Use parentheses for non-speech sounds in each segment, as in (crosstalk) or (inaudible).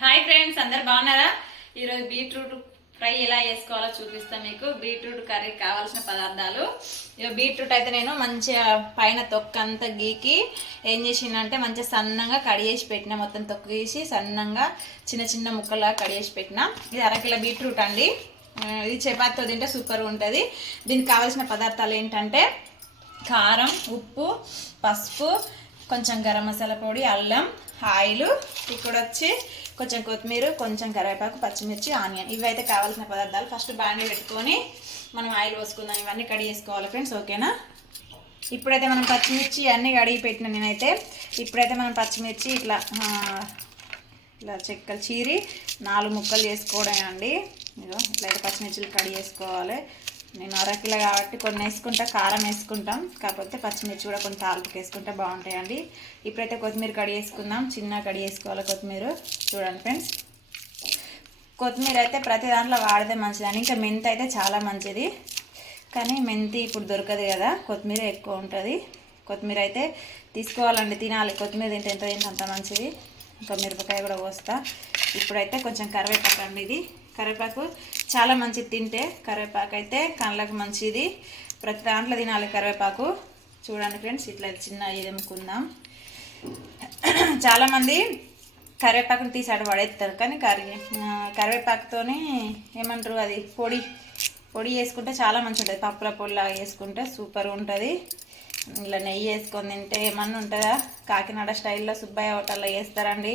Hi friends అందరు బాగున్నారా? ఈరోజు బీట్రూట్ ఫ్రై ఎలా చేసుకోవాలో చూపిస్తాను మీకు. బీట్రూట్ కర్రీ కావాల్సిన పదార్థాలు. ఇక బీట్రూట్ అయితే నేను మంచిగా పైన తొక్క అంతా గీకి ఏం చేసిందంటే మంచిగా సన్నంగా కడిగేసి పెట్టిన మొత్తం తొక్క గీసి సన్నంగా చిన్న చిన్న ముక్కలా కడిగేసి పెట్టిన. ఇది అరకిలో బీట్రూట్ అండి. ఇది చపాతీతో తింటే సూపర్ ఉంటుంది. దీనికి కావాల్సిన పదార్థాలు ఏంటంటే కారం ఉప్పు పసుపు కొంచెం గరం మసాలా పొడి అల్లం ఆయిల్ ఇక్కడ వచ్చి కొంచెం కొత్తిమీర కొంచెం కరివేపాకు పచ్చిమిర్చి ఆనియన్. ఇవైతే కావాల్సిన పదార్థాలు ఫస్ట్ బాండి పెట్టుకొని మనం ఆయిల్ పోసుకుందాం. ఇవన్నీ కడిగి చేసుకోవాలి ఫ్రెండ్స్ ఓకేనా? ఇప్పుడైతే మనం పచ్చిమిర్చి అన్నీ కడిగి పెట్టిన నేనైతే ఇప్పుడైతే మనం పచ్చిమిర్చి ఇట్లా ఇట్లా చెక్కలు చీరి నాలుగు ముక్కలు చేసుకోవడమే అండి. ఇదో ఇట్లయితే పచ్చిమిర్చిలు కడిగి వేసుకోవాలి నేను అరకిలో కాబట్టి కొన్ని వేసుకుంటా కారం వేసుకుంటాం. కాకపోతే పచ్చిమిర్చి కూడా కొంత తాలింపుకి వేసుకుంటే బాగుంటాయండి. ఇప్పుడైతే కొత్తిమీర కడిగి వేసుకుందాం. చిన్న కడిగి వేసుకోవాలి కొత్తిమీర. చూడండి ఫ్రెండ్స్. కొత్తిమీర అయితే ప్రతి దాంట్లో వాడితే మంచిదని ఇంకా మెంతి అయితే చాలా మంచిది. కానీ మెంతి ఇప్పుడు దొరకదు కదా. కొత్తిమీర ఎక్కువ ఉంటుంది. కొత్తిమీర అయితే తీసుకోవాలండి. తినాలి. కొత్తిమీర తింటే ఎంత తింటే అంత మంచిది. ఇంకా మిరపకాయ కూడా పోస్తా. ఇప్పుడైతే కొంచెం కరివేపాకండి ఇది. కరివేపాకు చాలా మంచిది తింటే. కరివేపాకు అయితే కళ్ళకు మంచిది. ప్రతి దాంట్లో తినాలి కరివేపాకు. చూడండి ఫ్రెండ్స్ ఇట్లా చిన్న ఇది ఎముకుందాం చాలామంది కరివేపాకుని తీసి అటు పడేస్తారు కానీ కరి కరివేపాకుతోని ఏమంటారు అది? పొడి పొడి వేసుకుంటే చాలా మంచి ఉంటుంది పప్పుల పొడిలాగా వేసుకుంటే సూపర్ ఉంటుంది. ఇలా నెయ్యి వేసుకొని తింటే ఏమన్నా ఉంటుందా? కాకినాడ స్టైల్లో సుబ్బయ్య హోటల్లో వేస్తారండి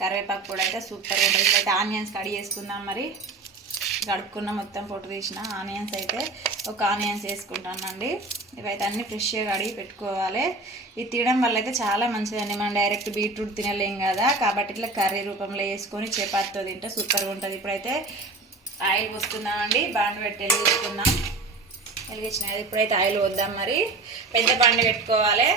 కరివేపాకు కూడా అయితే సూపర్ ఉంటుంది. ఇట్లయితే ఆనియన్స్ కడిగి వేసుకుందాం మరి. కడుక్కున్న మొత్తం పొట్టు తీసిన ఆనియన్స్ అయితే ఒక ఆనియన్స్ వేసుకుంటానండి. ఇవైతే అన్ని ఫ్రెష్గా కడిగి పెట్టుకోవాలి. ఇది తినడం వల్ల అయితే చాలా మంచిదండి. మనం డైరెక్ట్ బీట్రూట్ తినలేం కదా. కాబట్టి ఇట్లా కర్రీ రూపంలో వేసుకొని చపాతీతో తింటే సూపర్గా ఉంటుంది. ఇప్పుడైతే ఆయిల్ పోసుకుందామండి బాండ్ పెట్టి వెలిగించుకుందాం వెలిగించిన. ఇప్పుడైతే ఆయిల్ వద్దాం మరి. పెద్ద బాండి పెట్టుకోవాలి.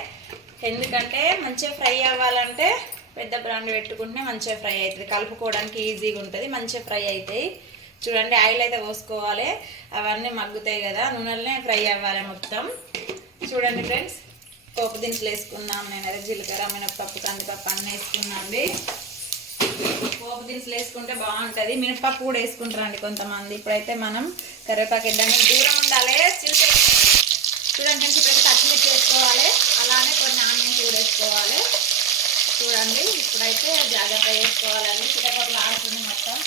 ఎందుకంటే మంచిగా ఫ్రై అవ్వాలంటే పెద్ద బ్రాండ్ పెట్టుకుంటే మంచిగా ఫ్రై అవుతుంది. కలుపుకోవడానికి ఈజీగా ఉంటుంది. మంచిగా ఫ్రై అవుతాయి. చూడండి ఆయిల్ అయితే పోసుకోవాలి. అవన్నీ మగ్గుతాయి కదా. నూనెలనే ఫ్రై అవ్వాలి మొత్తం. చూడండి ఫ్రెండ్స్ పోపు దినుసులు వేసుకున్నాం నేను అదే జీలకర్ర మినపప్పు కందిపప్పు అన్నీ వేసుకున్నాం అండి పోపు దినుసులు వేసుకుంటే బాగుంటుంది. మినపప్పు కూడా వేసుకుంటారండి కొంతమంది. ఇప్పుడైతే మనం కరివేపాకు వేద్దాం దూరం ఉండాలి. చూసే చూడండి ఇప్పుడైతే పచ్చిమిర్చి వేసుకోవాలి. అలానే కొన్ని ఆనియన్స్ కూడా వేసుకోవాలి. చూడండి ఇప్పుడైతే జాగ్రత్త వేసుకోవాలండి. చిటపట్లు ఆడుతుంది మొత్తం.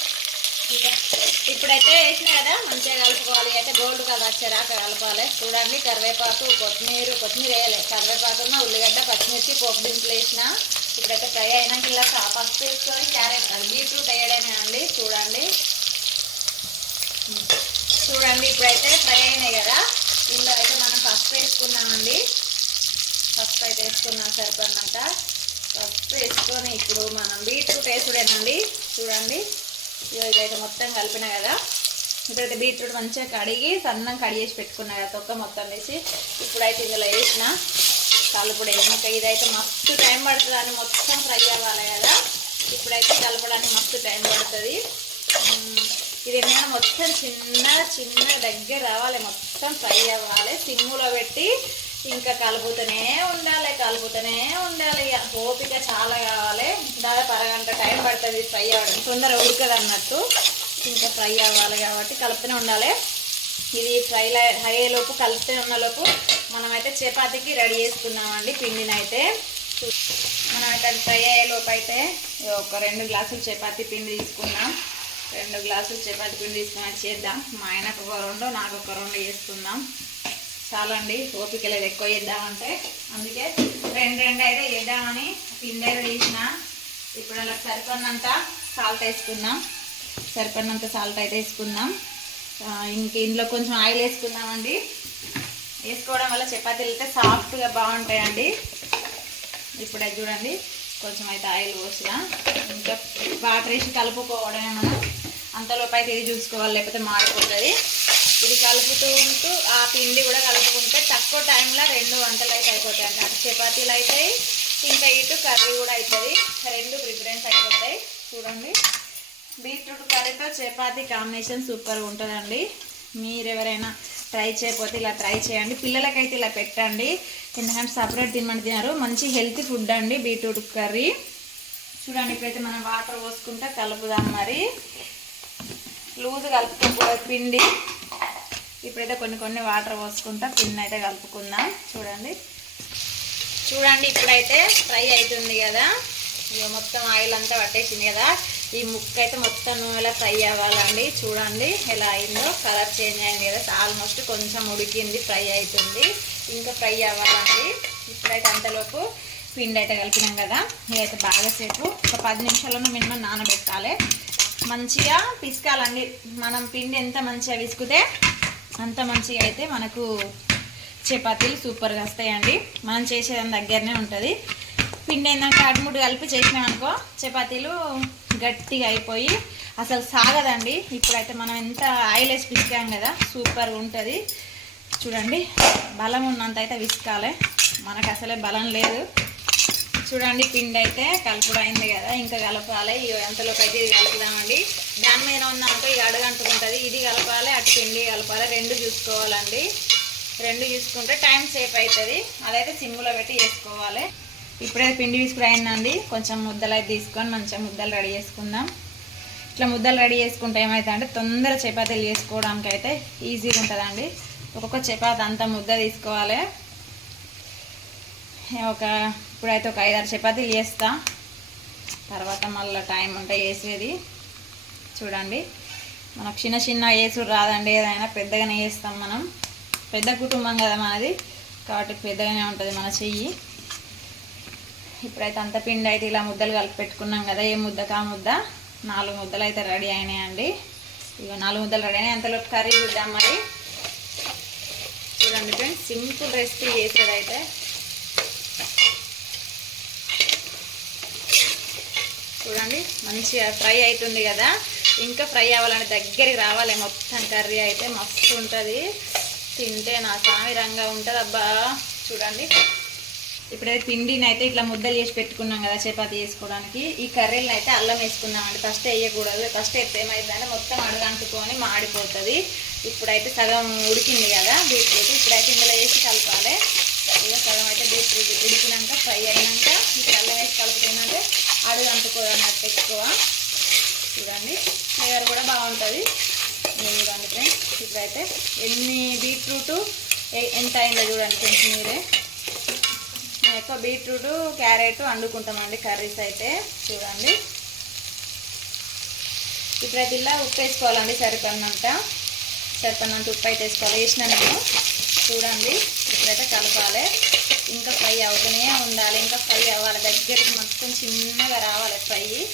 ఇప్పుడైతే వేసిన కదా మంచిగా కలుపుకోవాలి. అయితే గోల్డ్ కలర్ వచ్చేదాకా కలపాలి. చూడండి కరివేపాకు కొత్తిమీర కొత్తిమీర వేయాలి. కరివేపాకున్న ఉల్లిగడ్డ పచ్చిమిర్చి పోపు దింపులు వేసిన ఇప్పుడైతే ఫ్రై అయినాక ఇలా పసుపు వేసుకొని క్యారెట్ అది బీట్రూట్ వేయడమే అండి చూడండి. చూడండి ఇప్పుడైతే ఫ్రై అయినాయి కదా. ఇందులో అయితే మనం పసుపు వేసుకున్నామండి. పసుపు అయితే వేసుకున్నాం సరిపడినంత. పసుపు వేసుకొని ఇప్పుడు మనం బీట్రూట్ వేసుడేనండి. చూడండి. ఇదైతే మొత్తం కలిపిన కదా. ఇప్పుడైతే బీట్రూట్ మంచిగా కడిగి సన్నం కడిగేసి పెట్టుకున్నా కదా తొక్క మొత్తం వేసి. ఇప్పుడైతే ఇందులో వేసిన కలపడే ఇంకా ఇదైతే మస్తు టైం పడుతుంది అని మొత్తం ఫ్రై అవ్వాలి కదా. ఇప్పుడైతే కలపడానికి మస్తు టైం పడుతుంది. ఇది ఏమైనా మొత్తం చిన్న చిన్న దగ్గర రావాలి. మొత్తం ఫ్రై అవ్వాలి. సిమ్ములో పెట్టి ఇంకా కలుపుతూనే ఉండాలి కలుపుతూనే ఉండాలి. ఇక ఓపిక చాలా కావాలి. దాదాపు అరగంట టైం పడుతుంది ఫ్రై అవ్వడం. తొందర ఉడకదు అన్నట్టు. ఇంకా ఫ్రై అవ్వాలి కాబట్టి కలుపుతూనే ఉండాలి. ఇది ఫ్రై అయ్యేలోపు కలుపుతూనే ఉన్నలోపు మనమైతే చపాతీకి రెడీ చేసుకున్నామండి పిండినైతే. మనం అయితే అది ఫ్రై అయ్యేలోపు అయితే ఒక రెండు గ్లాసులు చపాతీ పిండి తీసుకున్నాం. రెండు గ్లాసులు చపాతీ పిండి తీసుకున్నా చేద్దాం. మా ఆయనకు ఒక రెండు నాకు ఒక రెండు చేసుకుందాం చాలండి ఓపిక లేదు ఎక్కువ చేద్దామంటే. అందుకే రెండు రెండు అయితే చేద్దామని పిండి అయితే తీసిన. ఇప్పుడు అలా సరిపడినంత సాల్ట్ వేసుకుందాం. సరిపడినంత సాల్ట్ అయితే వేసుకుందాం. ఇంక ఇందులో కొంచెం ఆయిల్ వేసుకుందామండి. వేసుకోవడం వల్ల చపాతీలు అయితే సాఫ్ట్గా బాగుంటాయండి. ఇప్పుడే చూడండి కొంచెం అయితే ఆయిల్ పోసిన ఇంకా వాటర్ వేసి కలుపుకోవడమే మనం. అంతలోపు అయితే ఇది చూసుకోవాలి లేకపోతే మారిపోతుంది ఇది కలుపుతూ ఉంటూ ఆ పిండి కూడా కలుపుకుంటే తక్కువ టైంలో రెండు వంటలు అయితే అయిపోతాయి అటు చపాతీలు అవుతాయి ఇంకా ఇటు కర్రీ కూడా అవుతుంది రెండు ప్రిఫరెన్స్ అయిపోతాయి. చూడండి. బీట్రూట్ కర్రీతో చపాతీ కాంబినేషన్ సూపర్గా ఉంటుందండి. మీరు ఎవరైనా ట్రై చేయకపోతే ఇలా ట్రై చేయండి. పిల్లలకైతే ఇలా పెట్టండి. ఎందుకంటే సపరేట్ తినమని తినారు. మంచి హెల్తీ ఫుడ్ అండి బీట్రూట్ కర్రీ. చూడండి ఇప్పుడైతే మనం వాటర్ పోసుకుంటా కలుపుదాం మరి. లూజ్ కలుపుకోకూడదు పిండి. ఇప్పుడైతే కొన్ని కొన్ని వాటర్ పోసుకుంటా పిండి అయితే కలుపుకుందాం. చూడండి. చూడండి ఇప్పుడైతే ఫ్రై అవుతుంది కదా. ఇక మొత్తం ఆయిల్ అంతా పట్టేసింది కదా. ఈ ముక్క అయితే మొత్తం ఎలా ఫ్రై అవ్వాలండి. చూడండి ఎలా అయిందో. కలర్ చేంజ్ అయింది కదా. ఆల్మోస్ట్ కొంచెం ఉడికింది ఫ్రై అవుతుంది ఇంకా ఫ్రై అవ్వాలండి. ఇప్పుడైతే అంతలోపు పిండి అయితే కలిపినాం కదా. ఇదైతే బాగా సేపు ఒక పది నిమిషాలను మినిమం నానబెట్టాలి. మంచిగా పిసకాలండి. మనం పిండి ఎంత మంచిగా విసుకుతే అంత మంచిగా అయితే మనకు చపాతీలు సూపర్గా వస్తాయండి. మనం చేసేదాని దగ్గరనే ఉంటుంది. పిండి ఏంటంటే అటుముడు కలిపి చేసినామనుకో చపాతీలు గట్టిగా అయిపోయి అసలు సాగదండి. ఇప్పుడైతే మనం ఎంత ఆయిల్ వేసి పిసికాం కదా సూపర్గా ఉంటుంది. చూడండి బలం ఉన్నంత అయితే విసుకాలి. మనకు అసలే బలం లేదు. చూడండి పిండి అయితే కలుపుడు అయింది కదా ఇంకా కలపాలి. ఇగో ఎంతలోకి అయితే ఇది కలుపుదామండి. దాని మీద ఉన్న అనుకో ఇక అడుగంటుకుంటుంది. ఇది కలపాలి అటు పిండి కలపాలి. రెండు చూసుకోవాలండి. రెండు చూసుకుంటే టైం సేఫ్ అవుతుంది. అదైతే సిమ్లో పెట్టి చేసుకోవాలి. ఇప్పుడైతే పిండి తీసుకుని అయిందండి కొంచెం ముద్దలు అయితే తీసుకొని మంచిగా ముద్దలు రెడీ చేసుకుందాం. ఇట్లా ముద్దలు రెడీ చేసుకుంటే ఏమైతే అంటే తొందర చపాతీలు చేసుకోవడానికి అయితే ఈజీగా ఉంటుందండి. ఒక్కొక్క చపాతి అంత ముద్ద తీసుకోవాలి. ఒక ఇప్పుడైతే ఒక ఐదారు చపాతీలు చేస్తా. తర్వాత మళ్ళీ టైం ఉంటే వేసేది చూడండి. మనకు చిన్న చిన్న వేసుడు రాదండి. ఏదైనా పెద్దగానే వేస్తాం మనం. పెద్ద కుటుంబం కదా మనది. కాబట్టి పెద్దగానే ఉంటుంది మన చెయ్యి. ఇప్పుడైతే అంత పిండి అయితే ఇలా ముద్దలు కలిపి పెట్టుకున్నాం కదా ఏ ముద్దకు ఆ ముద్ద? నాలుగు ముద్దలు అయితే రెడీ అయినాయండి ఇక నాలుగు ముద్దలు రెడీ అయినాయి. అంతలోపు కర్రీ చూద్దాం మరి. చూడండి ఫ్రెండ్స్ సింపుల్ రెసిపీ చేసేదైతే. చూడండి మంచిగా ఫ్రై అవుతుంది కదా. ఇంకా ఫ్రై అవ్వాలని దగ్గరికి రావాలి. మొత్తం కర్రీ అయితే మస్తు ఉంటుంది. తింటే నా స్వామి రంగా ఉంటుంది అబ్బా చూడండి. ఇప్పుడైతే పిండిని అయితే ఇట్లా ముద్దలు చేసి పెట్టుకున్నాం కదా చపాతి చేసుకోవడానికి. ఈ కర్రీలను అయితే అల్లం వేసుకున్నామండి. ఫస్ట్ వేయకూడదు. ఫస్ట్ వేస్తే ఏమైందంటే మొత్తం అడగంటుకొని మాడిపోతుంది. ఇప్పుడైతే సగం ఉడికింది కదా బీట్రూట్. ఇప్పుడైతే ఇందులో వేసి కలపాలి. ఇక సగం అయితే బీట్రూట్ ఉడికినాక ఫ్రై అయినాక ఇప్పుడు అల్లం వేసి కలుపుతుందంటే అడుగు అంటుకోదన్నట్టు ఎక్కువ. చూడండి. ఫ్లేవర్ కూడా బాగుంటుంది. నేను చూడండి ఫ్రెండ్స్. ఇప్పుడైతే ఎన్ని బీట్రూట్ ఎంత అయిందో చూడండి కొంచెం మీరే. ఎక్కువ బీట్రూట్ క్యారెట్ వండుకుంటామండి కర్రీస్ అయితే. చూడండి. ఇప్పుడైతే ఇలా ఉప్పు వేసుకోవాలండి సరిపడినంత. సరిపడినంత ఉప్పు అయితే వేసుకోవాలి. వేసిన నేను చూడండి. ఇప్పుడైతే కలపాలి. ఇంకా ఫ్రై అవుతూనే ఉండాలి. ఇంకా ఫ్రై అవ్వాలి. దగ్గరికి మొత్తం చిన్నగా రావాలి ఫ్రై.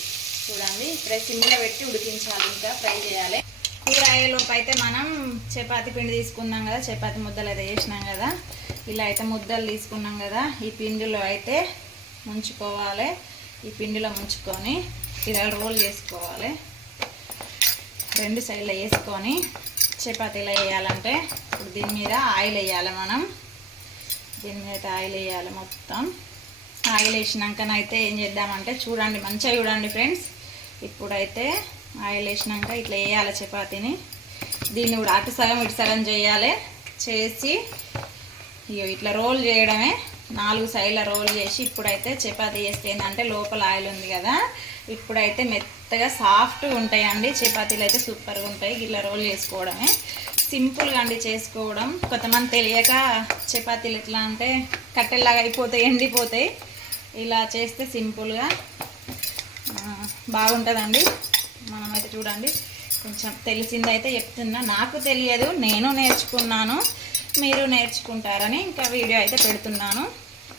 చూడండి. ఇప్పుడైతే సిమ్లో పెట్టి ఉడికించాలి. ఇంకా ఫ్రై చేయాలి. కూర అయ్యేలోపు అయితే మనం చపాతి పిండి తీసుకున్నాం కదా చపాతి ముద్దలు అయితే వేసినాం కదా. ఇలా అయితే ముద్దలు తీసుకున్నాం కదా ఈ పిండిలో అయితే ముంచుకోవాలి. ఈ పిండిలో ముంచుకొని ఇలా రోల్ చేసుకోవాలి. రెండు సైడ్లో వేసుకొని చపాతీలో వేయాలంటే ఇప్పుడు దీని మీద ఆయిల్ వేయాలి మనం. దీని మీద ఆయిల్ వేయాలి మొత్తం. ఆయిల్ వేసినాకనైతే ఏం చేద్దామంటే చూడండి మంచిగా చూడండి ఫ్రెండ్స్. ఇప్పుడైతే ఆయిల్ వేసినాక ఇట్లా వేయాలి చపాతీని. దీన్ని కూడా అటు సగం ఇటు సగం చేయాలి. చేసి ఇగో ఇట్లా రోల్ చేయడమే. నాలుగు సైడ్ల రోల్ చేసి ఇప్పుడైతే చపాతీ చేస్తే ఏంటంటే లోపల ఆయిల్ ఉంది కదా. ఇప్పుడైతే మెత్తగా సాఫ్ట్గా ఉంటాయండి. చపాతీలు అయితే సూపర్గా ఉంటాయి. ఇట్లా రోల్ చేసుకోవడమే. సింపుల్గా అండి చేసుకోవడం. కొంతమంది తెలియక చపాతీలు ఎట్లా అంటే కట్టెల్లాగా అయిపోతాయి ఎండిపోతాయి. ఇలా చేస్తే సింపుల్గా బాగుంటుందండి. మనమైతే చూడండి కొంచెం తెలిసిందైతే చెప్తున్నా. నాకు తెలియదు నేను నేర్చుకున్నాను మీరు నేర్చుకుంటారని ఇంకా వీడియో అయితే పెడుతున్నాను.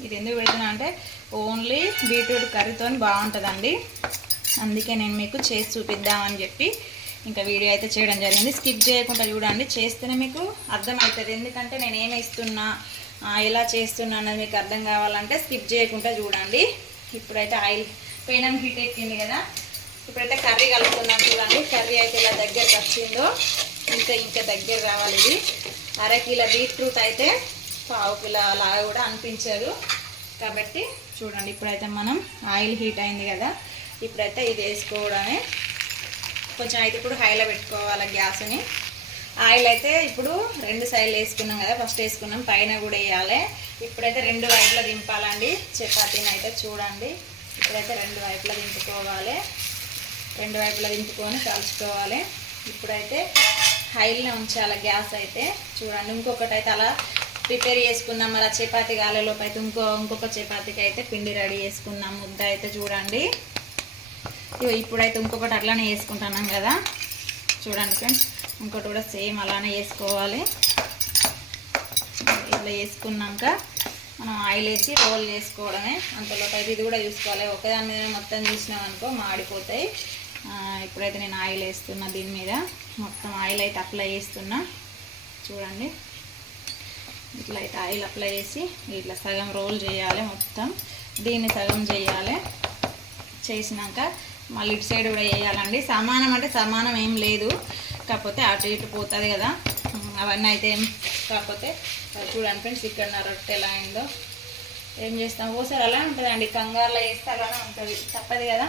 ఇది ఎందుకు పెడుతున్నా అంటే ఓన్లీ బీట్రూట్ కర్రీతో బాగుంటుందండి. అందుకే నేను మీకు చేసి చూపిద్దామని చెప్పి ఇంకా వీడియో అయితే చేయడం జరిగింది. స్కిప్ చేయకుండా చూడండి చేస్తేనే మీకు అర్థమవుతుంది. ఎందుకంటే నేను ఏమి ఇస్తున్నా ఎలా చేస్తున్నా అన్నది మీకు అర్థం కావాలంటే స్కిప్ చేయకుండా చూడండి. ఇప్పుడైతే ఆయిల్ పెనం హీట్ ఎక్కింది కదా ఇప్పుడైతే కర్రీ కలుపుకుందాం చూడండి. కర్రీ అయితే ఇలా దగ్గరకు వచ్చిందో ఇంకా ఇంకా దగ్గర రావాలి ఇది. అర కిలో బీట్రూట్ అయితే పావు కిలో లాగా కూడా అనిపించదు. కాబట్టి చూడండి ఇప్పుడైతే మనం ఆయిల్ హీట్ అయింది కదా ఇప్పుడైతే ఇది వేసుకోవడమే. కొంచెం అయితే ఇప్పుడు హైలో పెట్టుకోవాలి గ్యాస్ని. ఆయిల్ అయితే ఇప్పుడు రెండు సైడ్లు వేసుకున్నాం కదా ఫస్ట్ వేసుకున్నాం పైన కూడా వేయాలి. ఇప్పుడైతే రెండు వైపులో దింపాలండి. చపాతీని అయితే చూడండి. ఇప్పుడైతే రెండు వైపులా దింపుకోవాలి. రెండు వైపులా దింపుకొని కాల్చుకోవాలి ఇప్పుడైతే హైలో ఉంచాలి గ్యాస్ అయితే. చూడండి ఇంకొకటి అయితే అలా ప్రిపేర్ చేసుకుందాం. అలా చపాతి గాలిలోపు అయితే ఇంకో ఇంకొక చపాతీకి అయితే పిండి రెడీ చేసుకుందాం. ముద్ద అయితే చూడండి. ఇగో ఇప్పుడైతే ఇంకొకటి అట్లానే వేసుకుంటున్నాం కదా. చూడండి ఫ్రెండ్స్ ఇంకోటి కూడా సేమ్ అలానే వేసుకోవాలి ఇట్లా వేసుకున్నాక మనం ఆయిల్ వేసి రోల్ చేసుకోవడమే. అంతలోపు అయితే ఇది కూడా చూసుకోవాలి. ఒకదాని మీద మొత్తం చూసినాం అనుకో మాడిపోతాయి. ఇప్పుడైతే నేను ఆయిల్ వేస్తున్నా దీని మీద. మొత్తం ఆయిల్ అయితే అప్లై చేస్తున్నా. చూడండి. ఇట్లా అయితే ఆయిల్ అప్లై చేసి ఇట్లా సగం రోల్ చేయాలి మొత్తం. దీన్ని సగం చేయాలి. చేసినాక మళ్ళీ ఇటు సైడ్ కూడా వేయాలండి సమానం అంటే సమానం ఏం లేదు. కాకపోతే అటు ఇటు పోతుంది కదా. అవన్నీ అయితే ఏం కాకపోతే చూడండి ఫ్రెండ్స్ ఇక్కడ నా రొట్టె ఎలా అయిందో. ఏం చేస్తాం? ఓసారి అలా ఉంటుందండి. కంగారులో వేస్తే అలానే ఉంటుంది. తప్పదు కదా.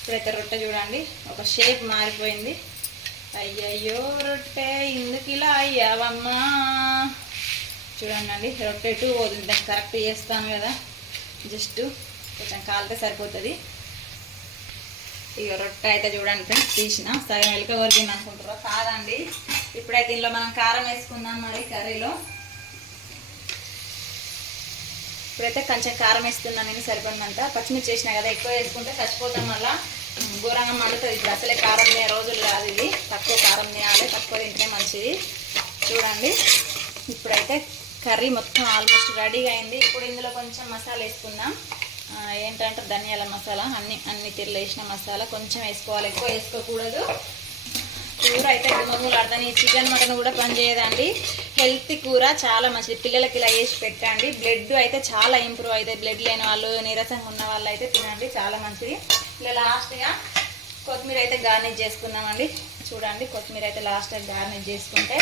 ఇప్పుడైతే రొట్టె చూడండి. ఒక షేప్ మారిపోయింది. అయ్యయ్యో రొట్టె ఇందుకు ఇలా అయ్యావమ్మా? చూడండి అండి రొట్టె ఎటు పోతుంది. దాన్ని కరెక్ట్ చేస్తాను కదా. జస్ట్ కొంచెం కాలితే సరిపోతుంది. ఇక రొట్టె అయితే చూడండి ఫ్రెండ్స్ తీసిన. సగం ఎలుక కొరికింది అనుకుంటారా కాదండి. ఇప్పుడైతే ఇందులో మనం కారం వేసుకుందాం మరి కర్రీలో. ఇప్పుడైతే కొంచెం కారం వేస్తున్నాను నేను సరిపడినంత. పచ్చిమిర్చి వేసినా కదా ఎక్కువ వేసుకుంటే చచ్చిపోతాం మళ్ళా. ఘోరంగా మండుతుంది. ఇప్పుడు అసలే కారం తినే రోజులు కాదు ఇది. తక్కువ కారం తినాలి తక్కువ తింటే మంచిది. చూడండి. ఇప్పుడైతే కర్రీ మొత్తం ఆల్మోస్ట్ రెడీగా అయింది. ఇప్పుడు ఇందులో కొంచెం మసాలా వేసుకుందాం. ఏంటంటే ధనియాల మసాలా. అన్ని అన్ని తీరులో వేసిన మసాలా. కొంచెం వేసుకోవాలి. ఎక్కువ వేసుకోకూడదు. కూర అయితే మామూలు అర్థం ఈ చికెన్ మటన్ కూడా పనిచేయదండి హెల్తీ కూర చాలా మంచిది. పిల్లలకి ఇలా వేసి పెట్టండి. బ్లడ్ అయితే చాలా ఇంప్రూవ్ అవుతుంది బ్లడ్ లేని వాళ్ళు నీరసంగా ఉన్న వాళ్ళు అయితే తినండి. చాలా మంచిది. ఇలా లాస్ట్గా కొత్తిమీర అయితే గార్నిష్ చేసుకుందామండి. చూడండి కొత్తిమీర అయితే లాస్ట్గా గార్నిష్ చేసుకుంటే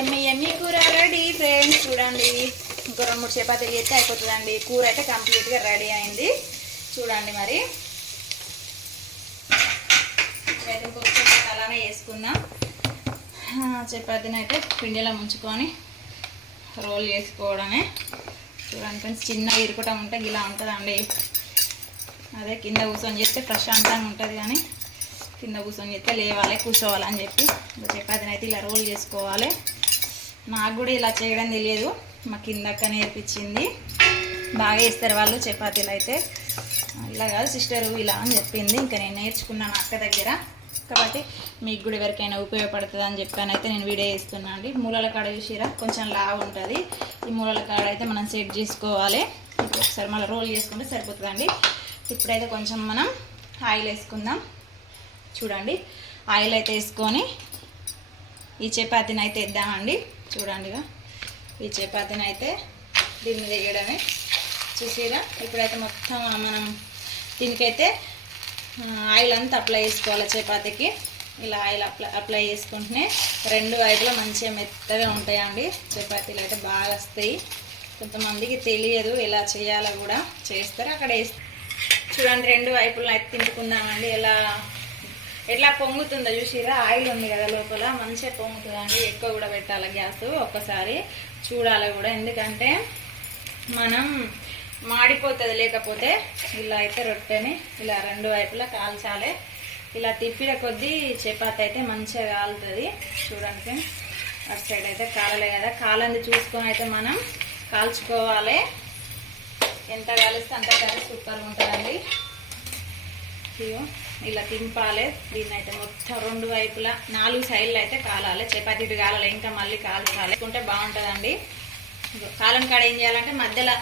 ఎమ్మి ఎమ్మి కూర రెడీ ఫ్రెండ్స్. చూడండి ఇంకో రెండు మూడు చపాతీలు చేస్తే అయిపోతుందండి. కూర అయితే కంప్లీట్గా రెడీ అయింది. చూడండి మరి అయితే ఇంకొక చేసుకుందాం. చపాతీని అయితే పిండిలో ముంచుకొని రోల్ చేసుకోవడమే. చూడండి ఫ్రెండ్స్ చిన్న ఇరుకుటం ఉంటే ఇలా ఉంటుందండి. అదే కింద కూర్చొని చేస్తే ప్రశాంతంగా ఉంటుంది కానీ కింద కూర్చొని చేస్తే లేవాలి కూర్చోవాలి అని చెప్పి చపాతీని అయితే ఇలా రోల్ చేసుకోవాలి. నాకు కూడా ఇలా చేయడం తెలియదు. మా కిందక్క నేర్పించింది. బాగా ఇస్తారు వాళ్ళు చపాతీలు అయితే. ఇలా కాదు సిస్టరు ఇలా అని చెప్పింది. ఇంకా నేను నేర్చుకున్నాను అక్క దగ్గర. కాబట్టి మీకు కూడా ఎవరికైనా ఉపయోగపడుతుంది అని చెప్పాను అయితే నేను వీడియో ఇస్తున్నాను అండి. మూలల కాడ చూసిరా? కొంచెం లావు ఉంటుంది. ఈ మూలల కాడ అయితే మనం సెట్ చేసుకోవాలి. ఇప్పుడు ఒకసారి మళ్ళీ రోల్ చేసుకుంటే సరిపోతుందండి. ఇప్పుడైతే కొంచెం మనం ఆయిల్ వేసుకుందాం. చూడండి. ఆయిల్ అయితే వేసుకొని ఈ చపాతీని అయితే వేద్దామండి. చూడండిగా ఈ చపాతీని అయితే దీన్ని మీద వేయడమే. చూసిరా? ఇప్పుడైతే మొత్తం మనం దీనికైతే ఆయిల్ అంతా అప్లై చేసుకోవాలి చపాతీకి? ఇలా ఆయిల్ అప్లై అప్లై చేసుకుంటేనే రెండు వైపులా మంచిగా మెత్తగా ఉంటాయండి చపాతీలు అయితే బాగా వస్తాయి. కొంతమందికి తెలియదు ఎలా చేయాలో కూడా చేస్తారు అక్కడ చూడండి రెండు వైపులా అయితే తింటుకుందామండి. ఎలా ఎట్లా పొంగుతుందో చూసిరా? ఆయిల్ ఉంది కదా లోపల మంచిగా పొంగుతుందండి. ఎక్కువ కూడా పెట్టాలి గ్యాస్ ఒక్కసారి చూడాలి కూడా. ఎందుకంటే మనం మాడిపోతుంది లేకపోతే ఇలా అయితే రొట్టెని ఇలా రెండు వైపులా కాల్చాలి. ఇలా తిప్పిన కొద్దీ చపాతి అయితే మంచిగా కాలుతుంది. చూడండి అటు సైడ్ అయితే కాలలే కదా. కాలంది చూసుకొని అయితే మనం కాల్చుకోవాలి. ఎంత కాలిస్తే అంత కర్రీ సూపర్గా ఉంటుందండి. ఇగో ఇలా తింపాలి. దీన్ని అయితే మొత్తం రెండు వైపులా నాలుగు సైడ్లు అయితే కాలాలి. చపాతీ కాలాలి ఇంకా మళ్ళీ కాల్చాలి. ఉంటే బాగుంటుందండి. కాలం కాడ ఏం చేయాలంటే మధ్యలో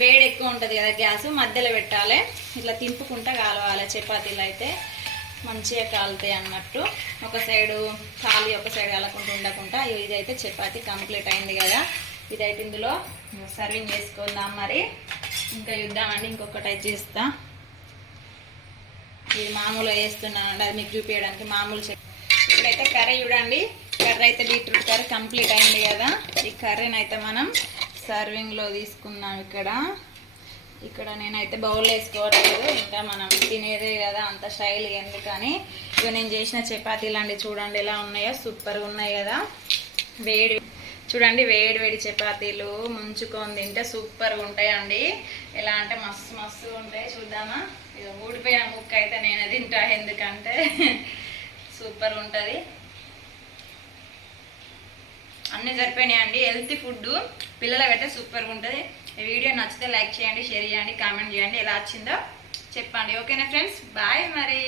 వేడి ఎక్కువ ఉంటుంది కదా గ్యాస్ మధ్యలో పెట్టాలి. ఇట్లా తింపుకుంటా కాలవాలి. చపాతీలు అయితే మంచిగా కాలుతాయి అన్నట్టు. ఒక సైడు కాలి ఒక సైడ్ కాలకుండా ఉండకుండా ఇదైతే చపాతీ కంప్లీట్ అయింది కదా. ఇదైతే ఇందులో సర్వింగ్ చేసుకుందాం మరి. ఇంకా చూద్దామండి ఇంకొకటి అయితే చేస్తా. ఇది మామూలుగా వేస్తున్నానండి అది మీకు చూపించడానికి మామూలు ఇప్పుడైతే కర్రీ చూడండి. కర్రీ అయితే బీట్రూట్ కర్రీ కంప్లీట్ అయింది కదా. ఈ కర్రీని అయితే మనం సర్వింగ్లో తీసుకున్నాం ఇక్కడ. ఇక్కడ నేనైతే బౌల్ వేసుకోవట్లేదు. ఇంకా మనం తినేదే కదా అంత స్టైల్ ఎందుకని. ఇక నేను చేసిన చపాతీలు అండి చూడండి ఎలా ఉన్నాయో. సూపర్గా ఉన్నాయి కదా. వేడి చూడండి వేడి వేడి చపాతీలు ముంచుకొని తింటే సూపర్గా ఉంటాయండి. ఎలా అంటే మస్తు మస్తు ఉంటాయి. చూద్దామా? ఇక ఊడిపోయిన ముక్క అయితే నేను తింటా ఎందుకంటే (laughs) సూపర్ ఉంటుంది. అన్నీ సరిపోయినాయండి. హెల్తీ ఫుడ్ పిల్లలకైతే సూపర్గా ఉంటుంది. ఈ వీడియో నచ్చితే లైక్ చేయండి షేర్ చేయండి కామెంట్ చేయండి. ఎలా వచ్చిందో చెప్పండి. ఓకేనా ఫ్రెండ్స్ బాయ్ మరి.